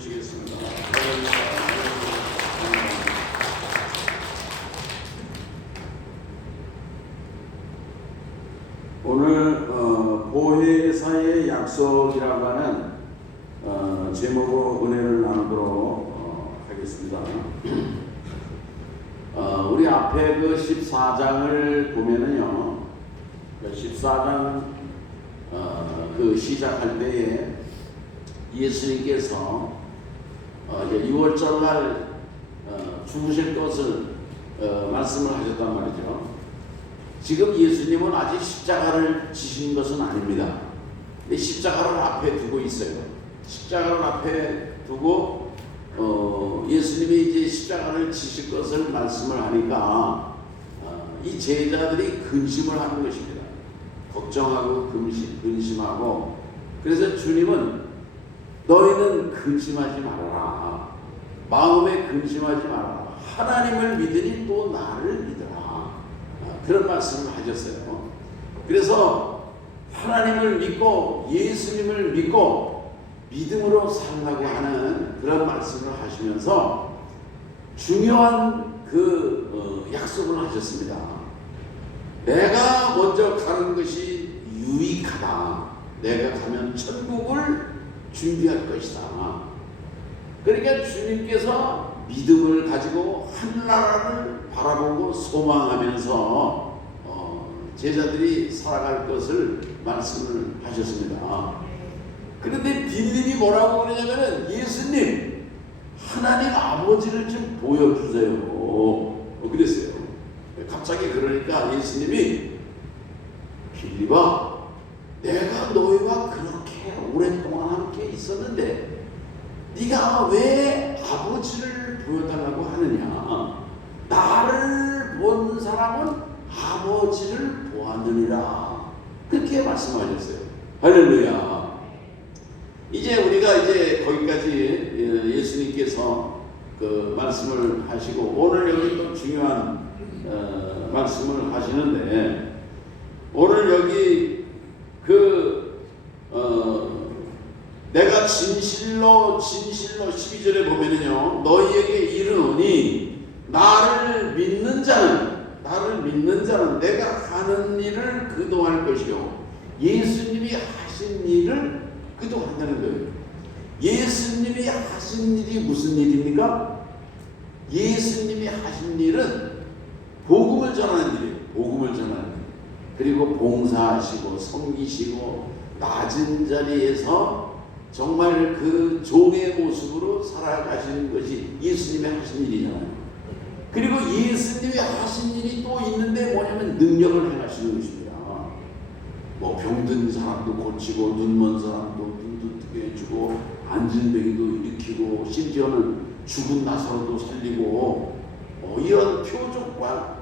주시겠습니다. 오늘 보혜사의 약속이라고 하는 제목으로 은혜를 나누도록 하겠습니다. 우리 앞에 그 14장을 보면은요, 14장 그 시작할 때에 예수님께서 이제 6월절 날 죽으실 것을 말씀을 하셨단 말이죠. 지금 예수님은 아직 십자가를 지신 것은 아닙니다. 근데 십자가를 앞에 두고 있어요. 십자가를 앞에 두고 예수님이 이제 십자가를 지실 것을 말씀을 하니까 이 제자들이 근심을 하는 것입니다. 걱정하고 근심하고. 그래서 주님은 너희는 근심하지 말아라. 마음에 근심하지 말아라. 하나님을 믿으니 또 나를 믿어라. 그런 말씀을 하셨어요. 그래서 하나님을 믿고 예수님을 믿고 믿음으로 살라고 하는 그런 말씀을 하시면서 중요한 그 약속을 하셨습니다. 내가 먼저 가는 것이 유익하다. 내가 가면 천국을 준비할 것이다. 그러니까 주님께서 믿음을 가지고 하늘나라를 바라보고 소망하면서 제자들이 살아갈 것을 말씀을 하셨습니다. 그런데 빌립이 뭐라고 그러냐면은 예수님 하나님 아버지를 좀 보여주세요. 그랬어요. 갑자기 그러니까 예수님이 빌립아 내가 너희와 그렇게 오랫동안 함께 있었는데 네가 왜 아버지를 보여달라고 하느냐. 나를 본 사람은 아버지를 보았느니라. 그렇게 말씀하셨어요. 할렐루야. 이제 우리가 이제 거기까지 예수님께서 그 말씀을 하시고 오늘 여기 또 중요한 말씀을 하시는데 오늘 여기 내가 진실로 12절에 보면은요 너희에게 이르노니 나를 믿는 자는 내가 하는 일을 그도할 것이요 예수님이 하신 일을 그도한다는 거예요. 예수님이 하신 일이 무슨 일입니까? 예수님이 하신 일은 복음을 전하는 일이에요. 복음을 전하는 일. 그리고 봉사하시고 섬기시고 낮은 자리에서 정말 그 종의 모습으로 살아가시는 것이 예수님이 하신 일이잖아요. 그리고 예수님이 하신 일이 또 있는데 뭐냐면 능력을 행하시는 것입니다. 뭐 병든 사람도 고치고 눈먼 사람도 눈도 뜨게 해주고 앉은 병이도 일으키고 심지어는 죽은 나사로도 살리고 이런 표적과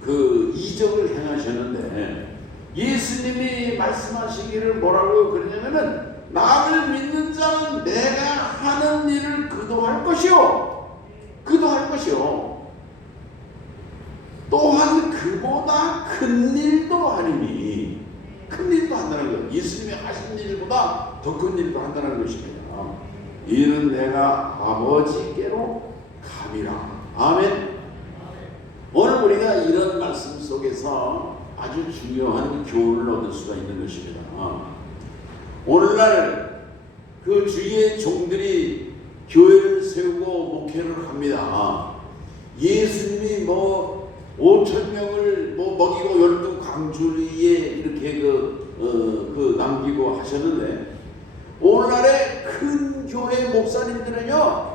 그 이적을 행하셨는데 예수님이 말씀하시기를 뭐라고 그러냐면은 나를 믿는 자는 내가 하는 일을 그도할 것이요 또한 그보다 큰 일도 하리니 큰 일도 한다는 거예요. 예수님이 하신 일보다 더 큰 일도 한다는 것입니다. 이는 내가 아버지께로 감이라. 아멘. 오늘 우리가 이런 말씀 속에서 아주 중요한 교훈을 얻을 수가 있는 것입니다. 오늘날 그 주위의 종들이 교회를 세우고 목회를 합니다. 예수님이 5,000명을 먹이고 12광주리에 이렇게 남기고 하셨는데 오늘날의 큰 교회 목사님들은요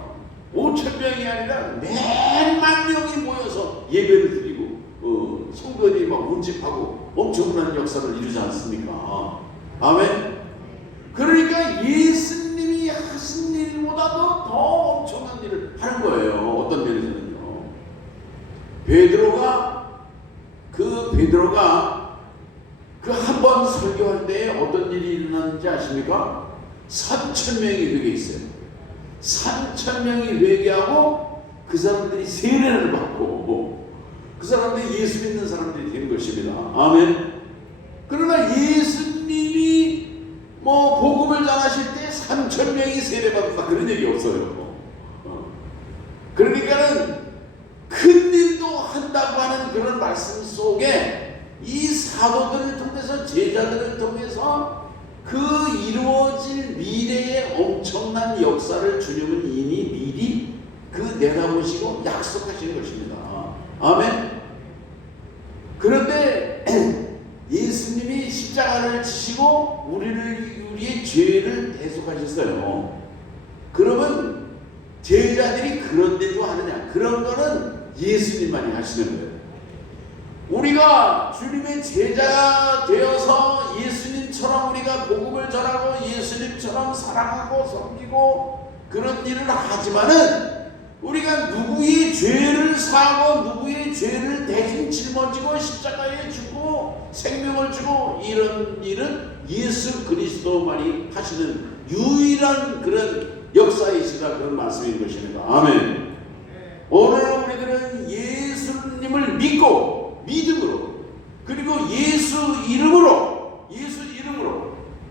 5,000명이 아니라 몇만 명이 모여서 예배를 드리고 성도들이 막 운집하고 엄청난 역사를 이루지 않습니까? 아멘. 그러니까 예수님이 하신 일보다도 더 엄청난 일을 하는 거예요. 어떤 면에서는요. 베드로가 그 한 번 설교할 때 어떤 일이 일어났는지 아십니까? 3,000명이 회개했어요. 3,000명이 회개하고 그 사람들이 세례를 받고 그 사람들이 예수 믿는 사람들이 된 것입니다. 아멘. 그러나 예수님이 복음을 전하실 때 3,000명이 세례받았다 그런 얘기 없어요. 그러니까는 큰 일도 한다고 하는 그런 말씀 속에 이 사도들을 통해서 제자들을 통해서 그 이루어질 미래의 엄청난 역사를 주님은 이미 미리 그 내다보시고 약속하신 것입니다. 아멘. 그런데 예수님이 십자가를 지시고 우리의 죄를 대속하셨어요. 그러면 제자들이 그런 데도 하느냐? 그런 거는 예수님만이 하시는 거예요. 우리가 주님의 제자가 되어서 예수님처럼 우리가 복음을 전하고 예수님처럼 사랑하고 섬기고 그런 일을 하지만은 우리가 누구의 죄를 사고 누구의 죄를 대신 짊어지고 십자가에 죽고 생명을 주고 이런 일은 예수 그리스도만이 하시는 유일한 그런 역사이시다 그런 말씀인 것입니다. 아멘. 오늘 우리들은 예수님을 믿고 믿음으로 그리고 예수 이름으로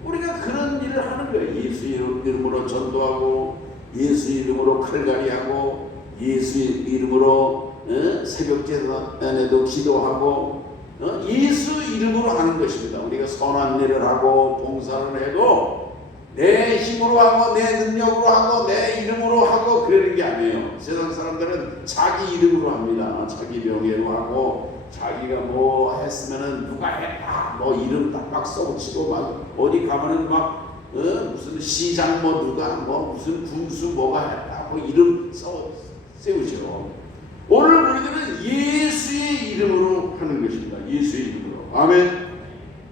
우리가 그런 일을 하는 거예요. 예수 이름으로 전도하고 예수 이름으로 칼갈이하고 예수 이름으로 새벽 제단에도 기도하고 예수 이름으로 하는 것입니다. 우리가 선한 일을 하고 봉사를 해도 내 힘으로 하고 내 능력으로 하고 내 이름으로 하고 그러는 게 아니에요. 세상 사람들은 자기 이름으로 합니다. 자기 명예로 하고 자기가 뭐 했으면은 누가 했다 뭐 이름 딱 써붙이고 막 어디 가면은 막 무슨 시장 뭐 누가 뭐 무슨 군수 뭐가 했다 뭐 이름 세우죠. 오늘 우리들은 예수의 이름으로 하는 것입니다. 예수의 이름으로. 아멘.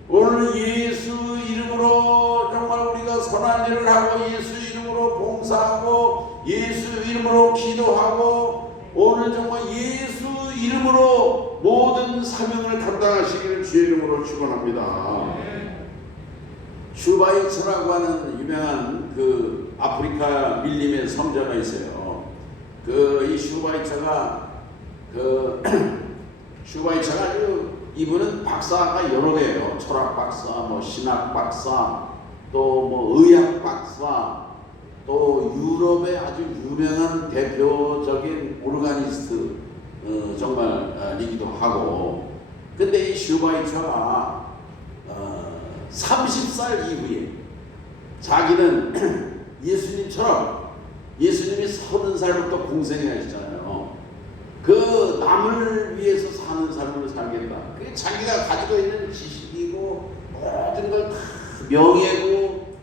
오늘 예수 이름으로 정말 우리가 선한 일을 하고 예수 이름으로 봉사하고 예수 이름으로 기도하고 오늘 정말 예수 이름으로 모든 사명을 감당하시기를 주의 이름으로 축원합니다. 슈바이처라고 하는 유명한 그 아프리카 밀림의 성자가 있어요. 이 슈바이처가 이분은 박사가 여러 개예요. 철학 박사, 뭐 신학 박사, 또 뭐 의학 박사, 또 유럽의 아주 유명한 대표적인 오르가니스트 정말이기도 하고. 근데 이 슈바이처가 30살 이후에 자기는 예수님처럼 예수님이 30살부터 공생을 하시잖아요. 그 남을 위해서 사는 삶을 살겠다. 그게 자기가 가지고 있는 지식이고 모든 걸 다 명예고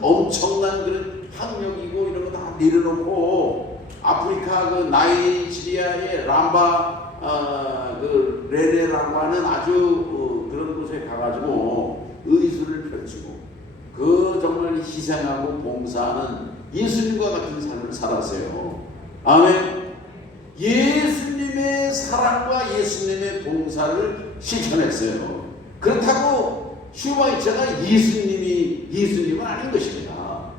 엄청난 그런 학력이고 이런 거 다 내려놓고 아프리카 그 나이지리아의 람바 그 레레라고 하는 아주 그런 곳에 가가지고 의술을 펼치고 그 정말 희생하고 봉사하는 예수님과 같은 삶을 살았어요. 아멘. 예수님의 사랑과 예수님의 봉사를 실천했어요. 그렇다고 슈바이처가 예수님은 아닌 것입니다.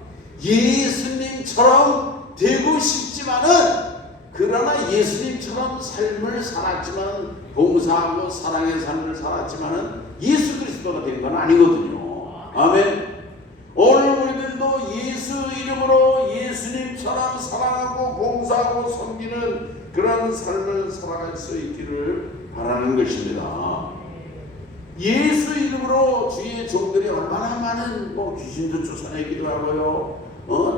예수님처럼 되고 싶지만은 그러나 예수님처럼 삶을 살았지만 봉사하고 사랑의 삶을 살았지만은 예수 그리스도가 된 건 아니거든요. 아멘. 오늘 우리들도 예수 이름으로 예수님처럼 사랑하고 봉사하고 섬기는 그런 삶을 살아갈 수 있기를 바라는 것입니다. 예수 이름으로 주의 종들이 얼마나 많은 귀신도 쫓아내기도 하고요.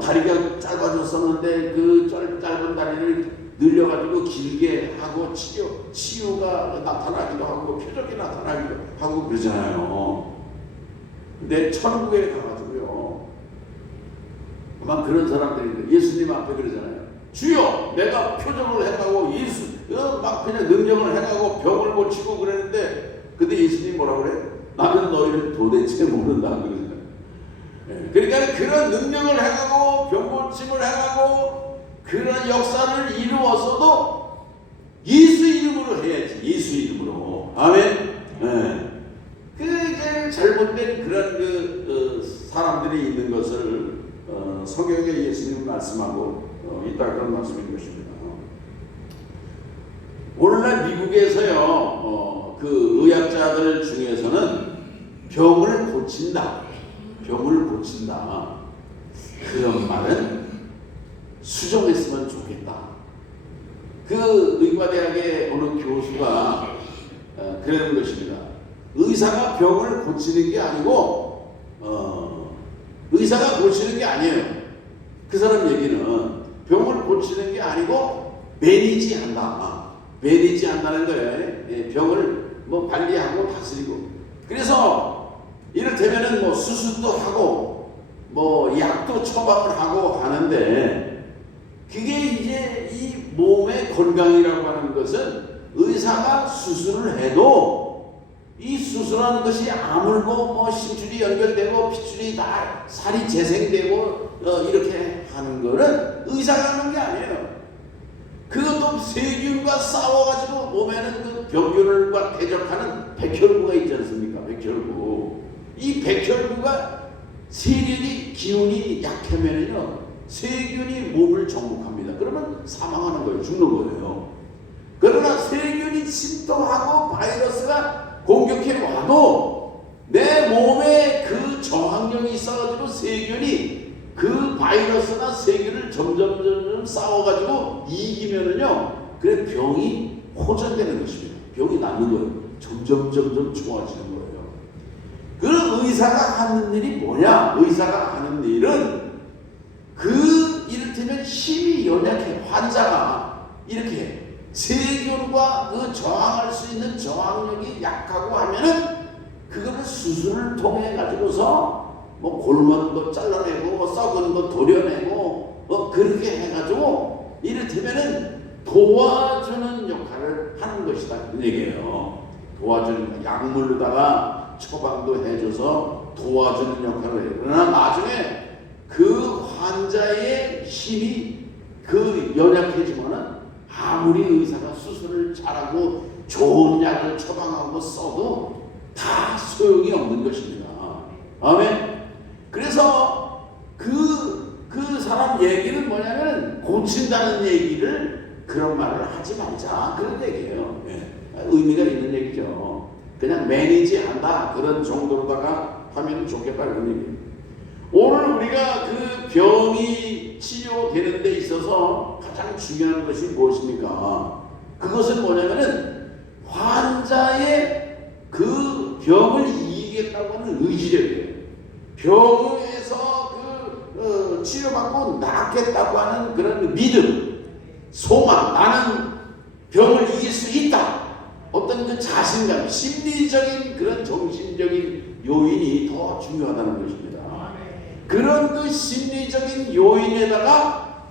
다리가 짧아졌었는데 그 짧은 다리를 늘려가지고 길게 하고 치유가 나타나기도 하고 표적이 나타나기도 하고 그러잖아요. 근데 천국에 가가지고요. 아마 그런 사람들이 예수님 앞에 그러잖아요. 주여, 내가 표적을 해가고 막 그냥 능력을 해가고 병을 고치고 그랬는데, 근데 예수님 뭐라고 그래? 나는 너희를 도대체 모른다 그러잖아요. 그러니까 그런 능력을 해가고 병 고침을 해가고 그런 역사를 이루었어도 예수 이름으로 해야지. 예수 이름으로. 아멘. 그 이제 잘못된 그런 사람들이 있는 것을 성경에 예수님 말씀하고 있다 그런 말씀인 것입니다. 오늘날 미국에서요 그 의학자들 중에서는 병을 고친다. 그런 말은 수정했으면 좋겠다. 그 의과대학의 어느 교수가 그러는 것입니다. 의사가 병을 고치는 게 아니고 의사가 고치는 게 아니에요. 그 사람 얘기는 병을 고치는 게 아니고 매니지한다. 매니지한다는 거예요. 병을 뭐 관리하고 다스리고. 그래서 이를테면은 뭐 수술도 하고 뭐 약도 처방을 하고 하는데, 그게 이제 이 몸의 건강이라고 하는 것은 의사가 수술을 해도 이 수술하는 것이 아물고 뭐 심줄이 연결되고 핏줄이 다 살이 재생되고 이렇게 하는 거는 의사가 하는 게 아니에요. 그것도 세균과 싸워가지고 몸에는 그 병균과 대적하는 백혈구가 있지 않습니까? 백혈구. 이 백혈구가 세균이 기운이 약하면요 세균이 몸을 정복합니다. 그러면 사망하는 거예요. 죽는 거예요. 그러나 세균이 침투하고 바이러스가 공격해 와도 내 몸에 그 저항력이 있어가지고 세균이 그 바이러스나 세균을 점점 싸워가지고 이기면은요, 그래 병이 호전되는 것입니다. 병이 낫는 거예요. 점점 좋아지는 거예요. 그 의사가 하는 일이 뭐냐? 의사가 하는 일은 그 이를테면 힘이 연약해 환자가 이렇게 세균과 그 저항할 수 있는 저항력이 약하고 하면은 그거를 수술을 통해 가지고서 뭐 골먼 거 잘라내고 썩은 거 도려내고 그렇게 해가지고 이를테면은 도와주는 역할을 하는 것이다 그 얘기예요. 도와주는 약물로다가 처방도 해줘서 도와주는 역할을 해요. 그러나 나중에 그 환자의 힘이 그 연약해지면은 아무리 의사가 수술을 잘하고 좋은 약을 처방하고 써도 다 소용이 없는 것입니다. 아멘. 그래서 그 사람 얘기는 뭐냐면 고친다는 얘기를 그런 말을 하지 말자 그런 얘기예요. 예. 의미가 있는 얘기죠. 그냥 매니지한다 그런 정도로다가 하면 좋겠다 그런 얘기예요. 오늘 우리가 그 병이 치료되는 데 있어서 가장 중요한 것이 무엇입니까? 그것은 뭐냐면은 환자의 그 병을 이기겠다고 하는 의지력이에요. 병에서 치료받고 낫겠다고 하는 그런 믿음, 소망, 나는 병을 이길 수 있다. 어떤 그 자신감, 심리적인 그런 정신적인 요인이 더 중요하다는 것입니다. 그런 그 심리적인 요인에다가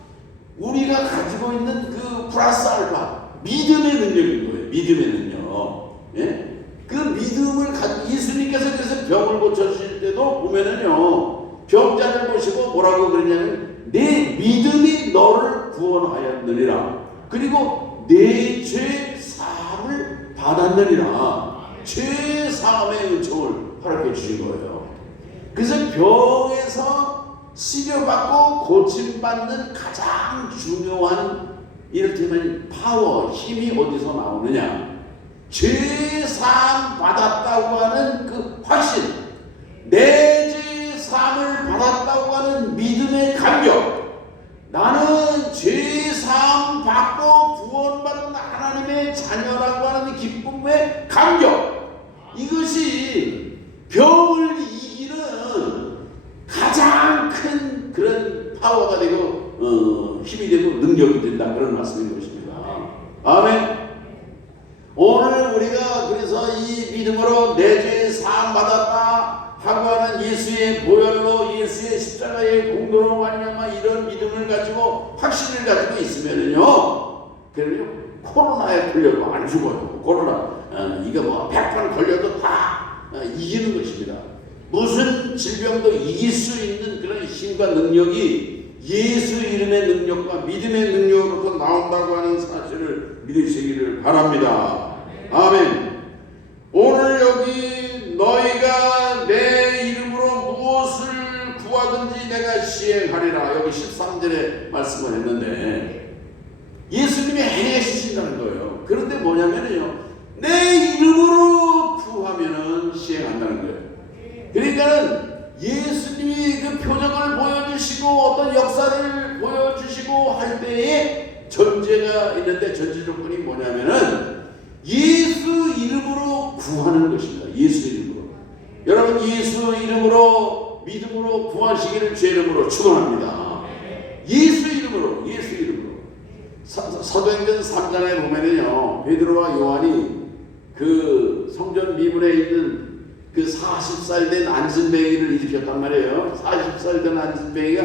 우리가 가지고 있는 그 플러스 알파 믿음의 능력인 거예요. 믿음의 능력. 예? 그 믿음을 가지고 예수님께서 그래서 병을 고쳐주실 때도 보면은요 병자를 보시고 뭐라고 그러냐면 내 믿음이 너를 구원하였느니라. 그리고 내 죄 사함을 받았느니라. 죄 사함의 은총을 허락해 주신 거예요. 그래서 병에서 치료받고 고침받는 가장 중요한 이를테면 파워, 힘이 어디서 나오느냐? 죄사함 받았다고 하는 그 확신, 내 죄사함을 받았다고 하는 믿음의 감격, 나는 죄사함 받고 구원받은 하나님의 자녀라고 하는 기쁨의 감격, 이것이 병을 이기는 가장 큰 그런 파워가 되고 힘이 되고 능력이 된다 그런 말씀인 것입니다. 아멘. 오늘 우리가 그래서 이 믿음으로 내 죄 사함 받았다 하고 하는 예수의 보혈로 예수의 십자가의 공로로 말미암아 이런 믿음을 가지고 확신을 가지고 있으면은요, 그러면 코로나에 걸려도 안 죽어요. 코로나 이거 뭐 100번 걸려도 다 이기는 것입니다. 무슨 질병도 이길 수 있는 그런 힘과 능력이 예수 이름의 능력과 믿음의 능력으로부터 나온다고 하는 사실을 믿으시기를 바랍니다. 아멘. 오늘 여기 너희가 내 이름으로 무엇을 구하든지 내가 시행하리라. 여기 13절에 말씀을 했는데 예수님이 행해 주신다는 거예요. 그런데 뭐냐면요, 내 이름으로 구하면은 시행한다는 거예요. 그러니까는 예수님이 그 표적을 보여주시고 이루시고 어떤 역사를 보여주시고 할 때에 전제가 있는데, 전제 조건이 뭐냐면은 예수 이름으로 구하는 것입니다. 예수 이름으로. 여러분, 예수 이름으로 믿음으로 구하시기를 주 이름으로 축원합니다. 예수 이름으로, 예수 이름으로. 사도행전 3장에 보면은요, 베드로와 요한이 그 성전 미문에 있는 그 40살 된 안진뱅이를 일으켰단 말이에요. 40살 된 안진뱅이가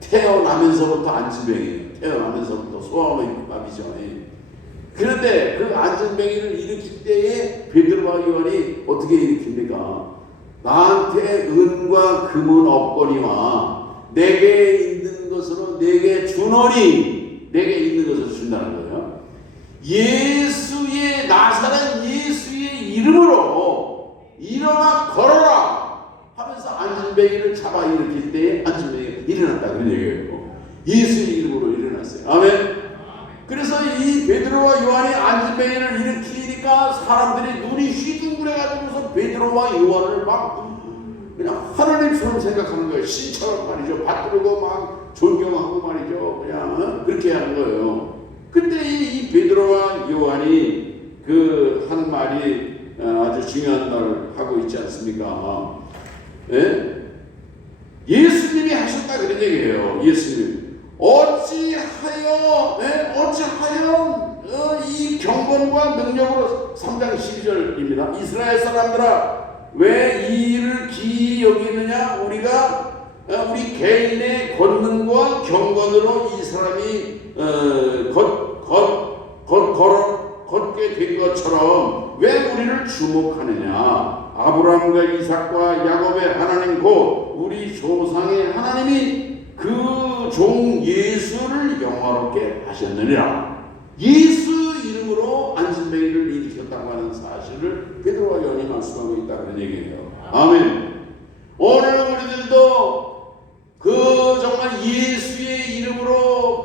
태어나면서부터 안진뱅이에요. 태어나면서부터 소아마비죠. 그런데 그 안진뱅이를 일으킬 때에 베드로와 요한이 어떻게 일으킵니까? 나한테 은과 금은 없거니와 내게 있는 것으로 내게 주노니, 내게 있는 것을 준다는 거예요. 예수의, 나사렛 예수의 이름으로 일어나 걸어라 하면서 안진뱅이를 잡아 일으킬 때에 안진뱅이가 일어났다, 그런 얘기예요. 예수의 이름으로 일어났어요. 아멘. 그래서 이 베드로와 요한이 안진뱅이를 일으키니까 사람들이 눈이 휘둥그레가지고서 베드로와 요한을 막 그냥 하나님처럼 생각하는 거예요. 신처럼 말이죠. 받들고 막 존경하고 말이죠. 그냥 그렇게 하는 거예요. 근데 이 베드로와 요한이 그 하는 말이 아주 중요한 말을 하고 있지 않습니까? 예? 예수님이 하셨다, 그런 얘기예요. 예수님. 어찌하여 이 경건과 능력으로, 3장 12절입니다. 이스라엘 사람들아, 왜 이 일을 기이 여기느냐? 우리가 우리 개인의 권능과 경건으로 이 사람이 걷게 된 것처럼 왜 우리를 주목하느냐? 아브라함과 이삭과 야곱의 하나님 곧 우리 조상의 하나님이 그 종 예수를 영화롭게 하셨느니라. 예수 이름으로 안진뱅이를 일으켰다고 하는 사실을 베드로와 요한이 말씀하고 있다, 그런 얘기예요. 아멘. 오늘 우리들도 그 정말 예수의 이름으로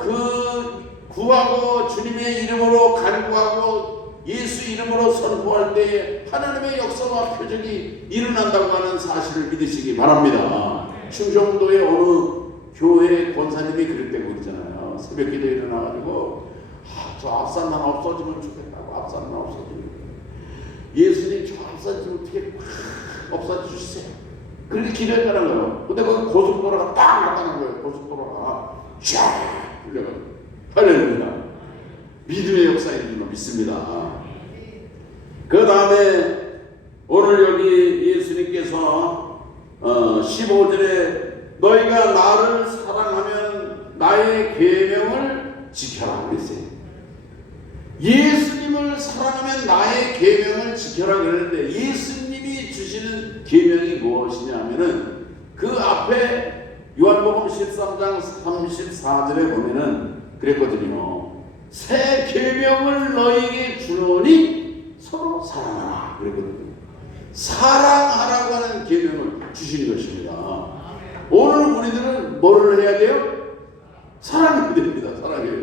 구하고 주님의 이름으로 간구하고 예수 이름으로 선포할 때에 하나님의 역사와 표적이 일어난다고 하는 사실을 믿으시기 바랍니다. 충청도의 어느 교회 권사님이 그랬다고 그러잖아요. 새벽 기도에 일어나가지고 저 앞산만 없어지면 좋겠다고. 앞산만 없어지면 예수님 저 앞산 좀 어떻게 없어주세요. 그렇게 기도했다는 거예요. 근데 거기 고속도로가 딱 났다는 거예요. 고속도로가 쫙 풀려가지고. 할렐루야. 믿음의 역사인 줄 믿습니다. 그 다음에 오늘 여기 예수님께서 15절에 너희가 나를 사랑하면 나의 계명을 지켜라 그랬어요. 예수님을 사랑하면 나의 계명을 지켜라 그러는데, 예수님이 주시는 계명이 무엇이냐면은 그 앞에 요한복음 13장 34절에 보면은 그랬거든요. 새 계명을 너희에게 주노니 서로 사랑하라 그랬거든요. 사랑하라고 하는 계명을 주신 것입니다. 오늘 우리들은 뭐를 해야 돼요? 사랑해야 됩니다. 사랑해야.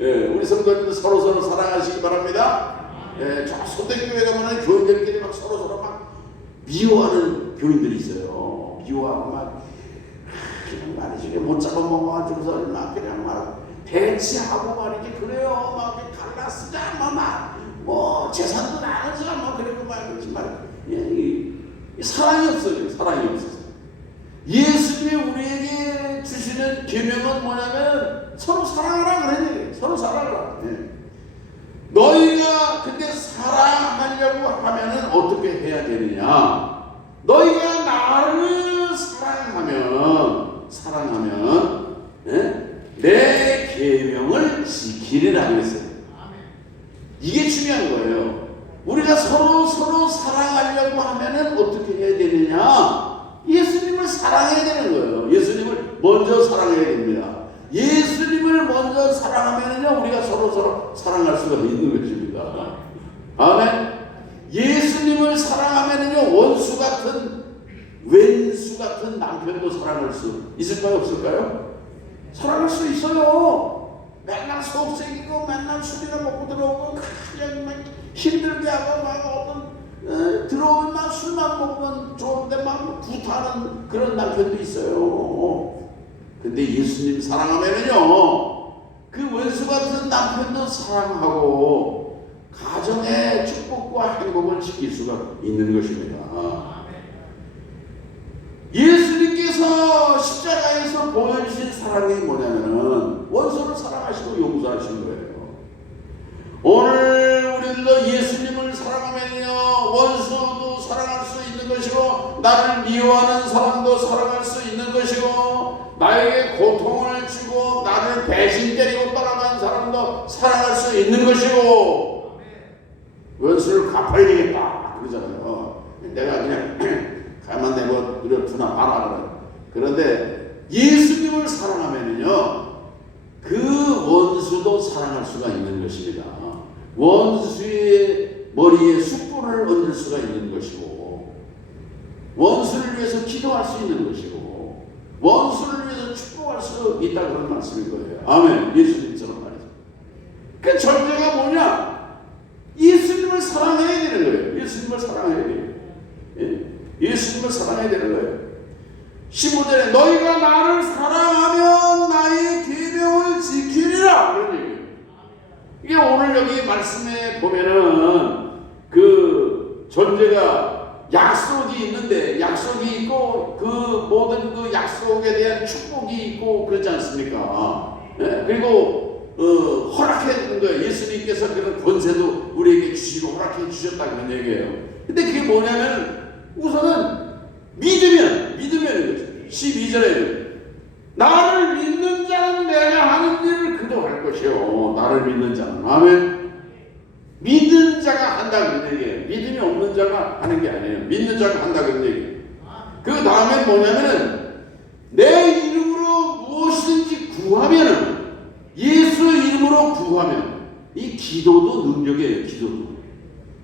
예, 우리 성도님들 서로 사랑하시기 바랍니다. 예, 저 소대교회 가면은 교인들끼리 막 서로 막 미워하는 교인들이 있어요. 미워하고 막 그냥 말이지 못 잡아먹어가지고서 막 그냥 막 대치하고 말이지 그래요. 막 갈라쓰자 뭐 재산도 나누자 뭐 그리고 말이지 말. 예, 사랑이 없어요. 사랑이 없어서. 예수님이 우리에게 주시는 계명은 뭐냐면 서로 사랑하라 그러니 서로 사랑하라. 예. 너희가 근데 사랑하려고 하면은 어떻게 해야 되느냐? 너희가 나를 사랑하면 예? 내 계명을 지키리라 그랬어요. 이게 중요한 거예요. 우리가 서로 사랑하려고 하면은 어떻게 해야 되느냐? 예수님을 사랑해야 되는 거예요. 예수님을 먼저 사랑해야 됩니다. 예수님을 먼저 사랑하면요 우리가 서로 사랑할 수가 있는 것입니다. 아멘. 예수님을 사랑하면요 원수 같은 왼수 같은 남편도 사랑할 수 있을까요? 없을까요? 사랑할 수 있어요. 맨날 속색이고 맨날 술이나 먹고 들어오고 그냥 막 힘들게 하고 막 어떤 들어오면 막 술만 먹으면 좋은데 막 구타하는 그런 남편도 있어요. 근데 예수님 사랑하면은요, 그 원수 같은 남편도 사랑하고 가정의 축복과 행복을 지킬 수가 있는 것입니다. 예수님께서 십자가에서 보여주신 사랑이 뭐냐면은 원수를 사랑하시고 용서하신 거예요. 오늘 우리들도 예수님을 사랑하면요, 원수도 사랑할 수 있는 것이고, 나를 미워하는 사람도 사랑할 수 있는 것이고, 나에게 고통을 주고 나를 배신 때리고 떠나간 사람도 사랑할 수 있는 것이고, 원수를 갚아야 되겠다 그러잖아요. 내가 그냥 가만 내버려 두나 봐라. 그런데 예수님을 사랑하면요, 그 원수도 사랑할 수가 있는 것입니다. 원수의 머리에 숯불을 얹을 수가 있는 것이고, 원수를 위해서 기도할 수 있는 것이고, 원수를 위해서 축복할 수 있다, 그런 말씀인 거예요. 아멘. 예수님처럼 말이죠. 그 전제가 뭐냐? 예수님을 사랑해야 되는 거예요. 예수님을 사랑해야 돼요. 예수님을 사랑해야 되는 거예요. 15절에 너희가 나를 사랑하면 나의 계명을 지키리라, 그런 얘기예요. 이게 오늘 여기 말씀에 보면은 그 전제가 약속이 있는데, 약속이 있고 그 모든 그 약속에 대한 축복이 있고 그렇지 않습니까? 그리고 허락해 준 거예요. 예수님께서 그런 권세도 우리에게 주시고 허락해 주셨다, 그런 얘기예요. 근데 그게 뭐냐면 우선은 믿으면 거죠. 12절에 나를 믿는 자는 내가 하는 일을 그도 할 것이요. 나를 믿는 자는. 아멘. 믿는 자가 한다, 그런 얘기예요. 믿음이 없는 자가 하는 게 아니에요. 믿는 자가 한다, 그런 얘기예요. 그 다음에 뭐냐면은 내 이름으로 무엇이든지 구하면은, 예수 이름으로 구하면, 이 기도도 능력이에요.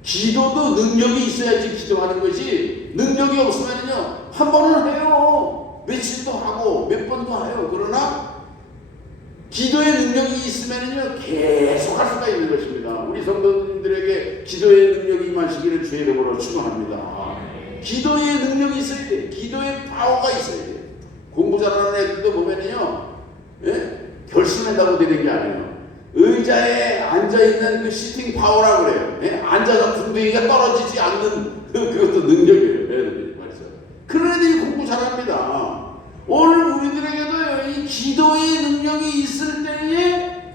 기도도 능력이 있어야지 기도하는 것이, 능력이 없으면요 한 번은 해요. 며칠도 하고 몇 번도 해요. 그러나 기도의 능력이 있으면요 계속 할 수가 있는 것입니다. 우리 성도님들에게 기도의 능력이 임하시기를 주의 이름으로 축원합니다. 기도의 능력이 있어야 돼. 기도의 파워가 있어야 돼. 공부 잘하는 애들도 보면요, 결심한다고 되는 게 아니에요. 의자에 앉아있는 그 시팅 파워라고 그래요. 앉아서 궁둥이가 떨어지지 않는 그것도 능력이에요. 애들이 말이죠. 그런 애들이 공부 잘합니다. 오늘 우리들에게도 이 기도의 능력이 있을 때에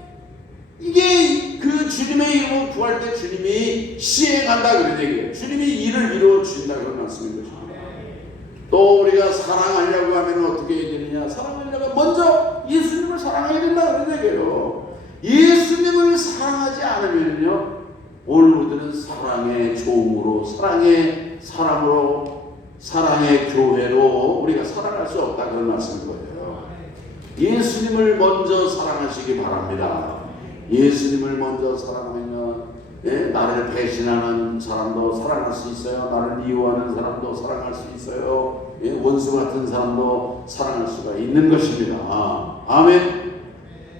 이게 그 주님의 이름을 구할 때 주님이 시행한다, 그런 얘기예요. 주님이 일을 이루어 주신다, 그런 말씀인 것입니다. 또 우리가 사랑하려고 하면 어떻게 해야 되느냐? 사랑하려고 하면 먼저 예수님을 사랑해야 된다, 그런 얘기예요. 예수님을 사랑하지 않으면요, 오늘 우리들은 사랑의 종으로, 사랑의 사람으로, 사랑의 교회로 우리가 살아갈 수 없다, 그런 말씀인 거예요. 예수님을 먼저 사랑하시기 바랍니다. 예수님을 먼저 사랑하면요, 나를 배신하는 사람도 사랑할 수 있어요. 나를 미워하는 사람도 사랑할 수 있어요. 원수 같은 사람도 사랑할 수가 있는 것입니다. 아멘.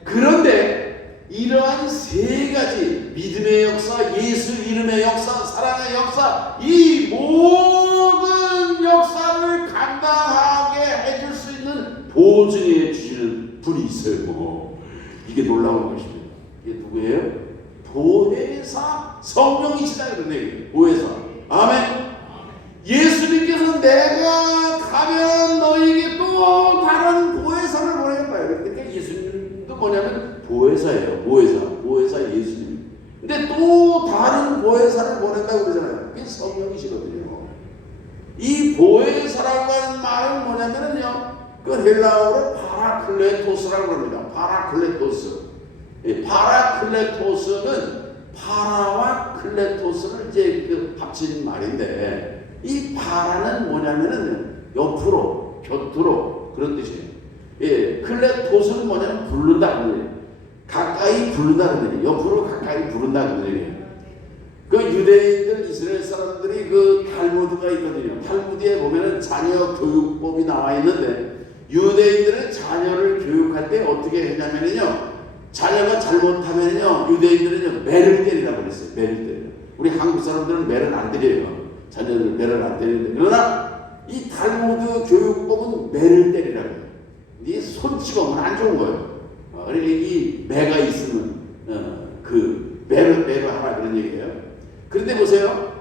그런데 이러한 세 가지, 믿음의 역사, 예수 이름의 역사, 사랑의 역사, 이 모든 역사를 감당하게 해줄 수 있는 보증해 주시는 분이 있어요. 이게 놀라운 것입니다. 이게 누구예요? 보혜사 성령이시다, 그런 얘기예요. 보혜사. 아멘. 예수님께서 내가 가면 너에게 또 다른 보혜사를 보내겠다. 그러니까 예수님도 뭐냐면 보혜사예요. 보혜사 예수님. 근데 또 다른 보혜사를 보낸다고 그러잖아요. 그게 성령이시거든요. 이 보혜사라고 하는 말은 뭐냐면요, 그 헬라어로 파라클레토스라고 합니다. 파라클레토스. 파라클레토스는 파라와 클레토스를 이제 그 합친 말인데, 이 파라는 뭐냐면은 옆으로, 곁으로, 그런 뜻이에요. 클레토스는 뭐냐면 부른다는 거예요. 가까이 부른다는 거예요. 옆으로 가까이 부른다는 거예요. 그 유대인들, 이스라엘 사람들이 그 탈무드가 있거든요. 탈무드에 보면은 자녀 교육법이 나와 있는데, 유대인들은 자녀를 교육할 때 어떻게 했냐면요, 자녀가 잘못하면요, 유대인들은요 매를 때리라고 그랬어요. 매를 때려. 우리 한국 사람들은 매를 안 때려요. 자녀들 매를 안 때리는데, 그러나 이 탈무드 교육법은 매를 때리라고 해요. 네 손 찍으면 안 좋은 거예요. 그러니까 이 매가 있으면 그 매를 하라 그런 얘기예요. 그런데 보세요.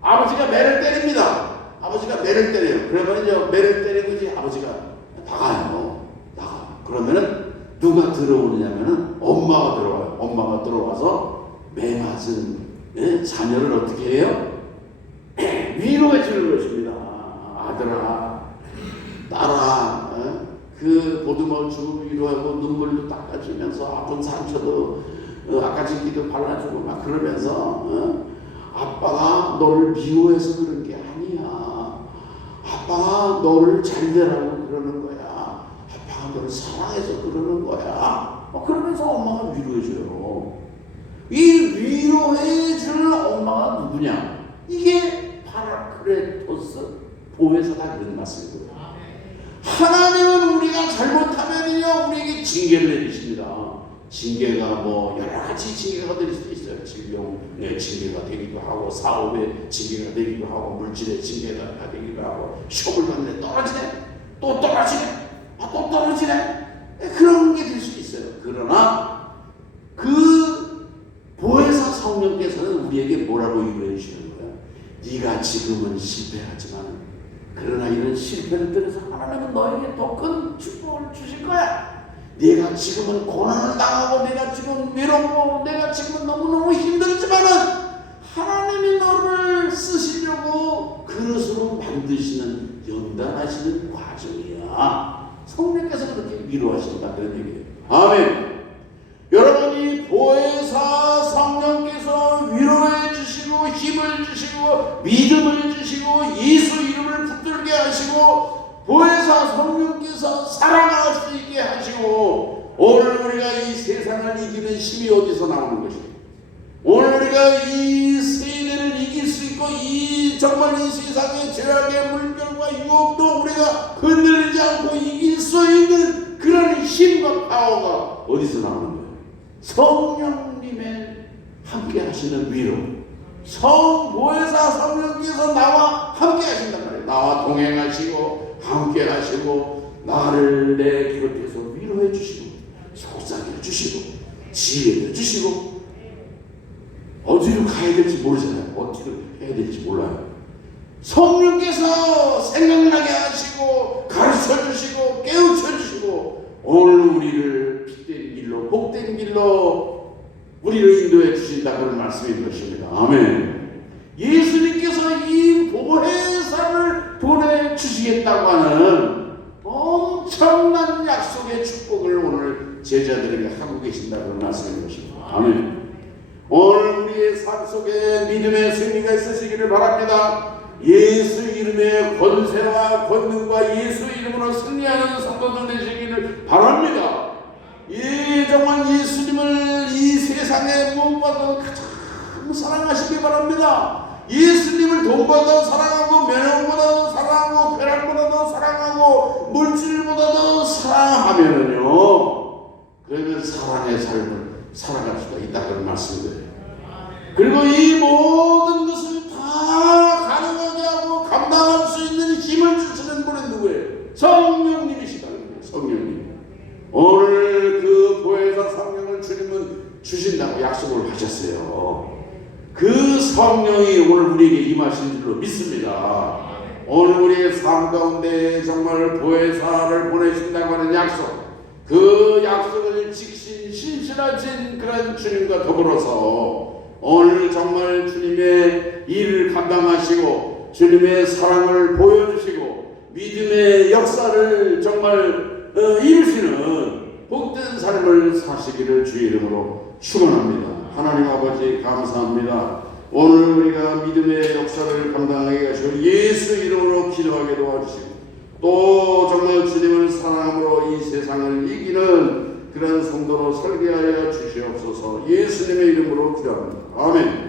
아버지가 매를 때립니다. 아버지가 매를 때려요. 그러면 이제 매를 때리고 이제 아버지가 나가요. 나가. 그러면은 누가 들어오느냐면은 엄마가 들어와요. 엄마가 들어와서 매 맞은 자녀를 어떻게 해요? 위로해 주는 것입니다. 아들아, 딸아, 그 보듬어 주고 위로하고 눈물도 닦아주면서 아픈 상처도 아까짓기도 발라주고 막 그러면서 아빠가 너를 미워해서 그런 게 아니야. 아빠가 너를 잘 되라고 그러는 거야. 아빠가 너를 사랑해서 그러는 거야. 그러면서 엄마가 위로해줘요. 이 위로해주는 엄마가 누구냐? 이게 파라크레토스 보혜사다 그런 말씀이고요. 하나님은 우리가 잘못하면요 우리에게 징계를 내리십니다. 징계가 뭐 여러 가지 징계가 될 수도 있어요. 질병의 징계가 되기도 하고 사업의 징계가 되기도 하고 물질의 징계가 되기도 하고 시험을 봤는데 떨어지네, 또 떨어지네, 또 떨어지네, 그런 게 될 수도 있어요. 그러나 그 보혜사 성령께서는 우리에게 뭐라고 위로해 주시는 거예요? 네가 지금은 실패하지만 그러나 이런 실패를 통해서 하나님은 너에게 더 큰 축복을 주실 거야. 내가 지금은 고난을 당하고 내가 지금 외롭고 내가 지금은 너무너무 힘들지만은 하나님이 너를 쓰시려고 그릇으로 만드시는 연단하시는 과정이야. 성령께서 그렇게 위로하신다 그런 얘기예요. 아멘. 여러분이 보혜사 성령께서 위로해 주시고 힘을 주시고 믿음을 주시고 예수 이름을 붙들게 하시고 보혜사 성령께서 살아갈 수 있게 하시고 오늘 우리가 이 세상을 이기는 힘이 어디서 나오는 것입니까? 오늘 우리가 이 세대를 이길 수 있고 이 정말 이 세상의 죄악의 물결과 유혹도 우리가 흔들리지 않고 이길 수 있는 그런 힘과 파워가 어디서 나오는 거예요? 성령님의 함께 하시는 위로. 성보혜사 성령께서 나와 함께 하신단 말이에요. 나와 동행하시고 함께 하시고 나를 내 곁에서 위로해 주시고 속삭여 주시고 지혜도 주시고 어디로 가야 될지 모르잖아요. 어디로 해야 될지 몰라요. 성령께서 생각나게 하시고 가르쳐 주시고 깨우쳐 주시고 오늘 우리를 빛된 길로 복된 길로 우리를 인도해 주신다 그런 말씀인 것입니다. 아멘. 예수님께서 이 보혜사를 보내주시겠다고 하는 엄청난 약속의 축복을 오늘 제자들에게 하고 계신다는 말씀인 것입니다. 아멘. 오늘 우리의 삶 속에 믿음의 승리가 있으시기를 바랍니다. 예수 이름의 권세와 권능과 예수 이름으로 승리하는 성도들 되시기를 바랍니다. 정말 예수님을 이 세상에 무엇보다도 가장 사랑하시기 바랍니다. 예수님을 돈보다도 사랑하고 명예보다도 사랑하고 쾌락보다도 사랑하고 물질보다도 사랑하면은요 그러면 사랑의 삶을 살아갈 수가 있다 그런 말씀이에요. 그리고 이 모든 것을 다 가능하게 하고 감당할 수 있는 힘을 주시는 분은 누구예요? 성령님이시다. 성령님. 오늘 그 보혜사 성령을 주님은 주신다고 약속을 하셨어요. 그 성령이 오늘 우리에게 임하신 줄로 믿습니다. 오늘 우리의 삶 가운데 정말 보혜사를 보내신다고 하는 약속, 그 약속을 지키신 신실하신 그런 주님과 더불어서 오늘 정말 주님의 일을 감당하시고 주님의 사랑을 보여주시고 믿음의 역사를 정말 이루시는 복된 삶을 사시기를 주의 이름으로 축원합니다. 하나님 아버지 감사합니다. 오늘 우리가 믿음의 역사를 감당하게 하시고 예수 이름으로 기도하게 도와주시고 또 정말 주님을 사랑함으로 이 세상을 이기는 그런 성도로 설계하여 주시옵소서. 예수님의 이름으로 기도합니다. 아멘.